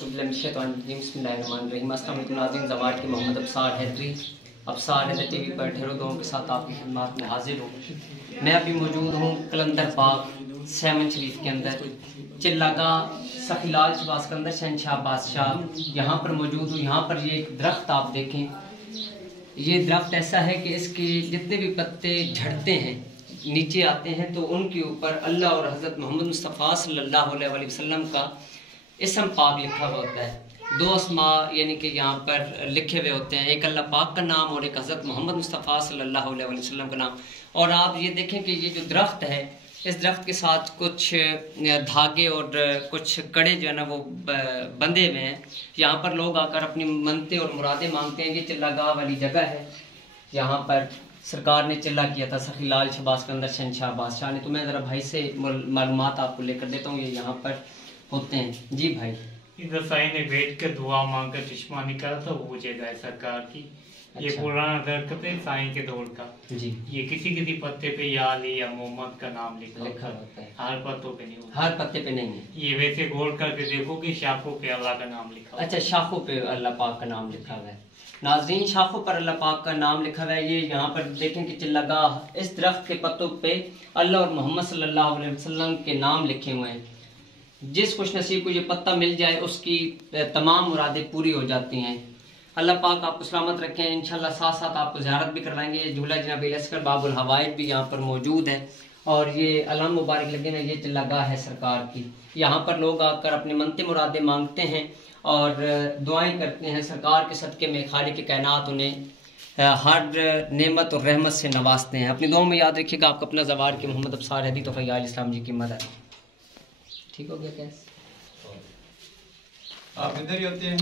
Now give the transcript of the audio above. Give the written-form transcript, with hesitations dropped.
नाज़रीन ज़वाट के मोहम्मद अब्सार हैदरी अब्सार हैदर टीवी पर ढेरों दोनों के साथ आपकी खिदमत में हाजिर हूँ। मैं अभी मौजूद हूँ कलंदर बाग सैमन शरीफ के अंदर चिल्लागा सखीलाल शहबाज कलंदर शहनशाह बादशाह यहाँ पर मौजूद हूँ। यहाँ पर ये एक दरख्त आप देखें, ये दरख्त ऐसा है कि इसके जितने भी पत्ते झड़ते हैं नीचे आते हैं तो उनके ऊपर अल्लाह और हज़रत मोहम्मद मुस्तफ़ा सल्लल्लाहु अलैहि वसल्लम का इसम पाक लिखा हुआ होता है। दो अस्मा यानी कि यहाँ पर लिखे हुए होते हैं, एक अल्लाह पाक का नाम और एक हज़रत मोहम्मद मुस्तफ़ा सल्लल्लाहु अलैहि वसल्लम का नाम। और आप ये देखें कि ये जो दरख्त है, इस दरख्त के साथ कुछ धागे और कुछ कड़े जो है ना वो बंधे हुए हैं। यहाँ पर लोग आकर अपनी मन्नतें और मुरादें मांगते हैं। ये चिल्लागाह वाली जगह है, यहाँ पर सरकार ने चिल्ला किया था सखीलाल शहबाज कलंदर शहनशाह बादशाह ने। तो मैं ज़रा भाई से मालूमात आपको लेकर देता हूँ, ये यहाँ पर होते हैं। जी भाई, इधर साईं ने बैठ कर दुआ मांग कर चश्मा निकाला था, वो जगह है सरकार की। ये अच्छा। पुराना दरख्त है साईं के दौर का जी। ये किसी किसी पत्ते पे या अली या मोहम्मद का नाम लिखा होता है, हर पत्तों पे नहीं होता। हर पत्ते पे नहीं है। ये वैसे गौर करके देखो कि शाखों पे अल्लाह का नाम लिखा हुआ है। अच्छा, शाखों पे अल्लाह पाक का नाम लिखा हुआ है। नाज़रीन, शाखों पर अल्लाह पाक का नाम लिखा हुआ है। ये यहाँ पर देखें कि चिल्लागाह, इस दरख्त के पत्तों पे अल्लाह और मोहम्मद सल्लल्लाहु अलैहि वसल्लम के नाम लिखे हुए हैं। जिस खुश नसीब को ये पत्ता मिल जाए उसकी तमाम मुरादें पूरी हो जाती हैं। अल्लाह पाक आपको सलामत रखें। इंशाल्लाह साथ साथ आपको ज़ियारत भी करवाएंगे। ये झूला जनाब लश्कर बाबुल हवाइज भी यहाँ पर मौजूद है और ये अलाम मुबारक लगे ना, ये चिल्लागाह है सरकार की। यहाँ पर लोग आकर अपनी मन्नतें मुरादें मांगते हैं और दुआएं करते हैं। सरकार के सदक़े में खालिक के कायनात उन्हें हर नेमत और रहमत से नवाजते हैं। अपनी दुआओं में याद रखिएगा। आपका अपना ज़वार के मोहम्मद अब्सार हैदरी तो फ़ैयाल इस्लाम जी की मदद। ठीक हो गया कैसे? आप इधर ही होते हैं।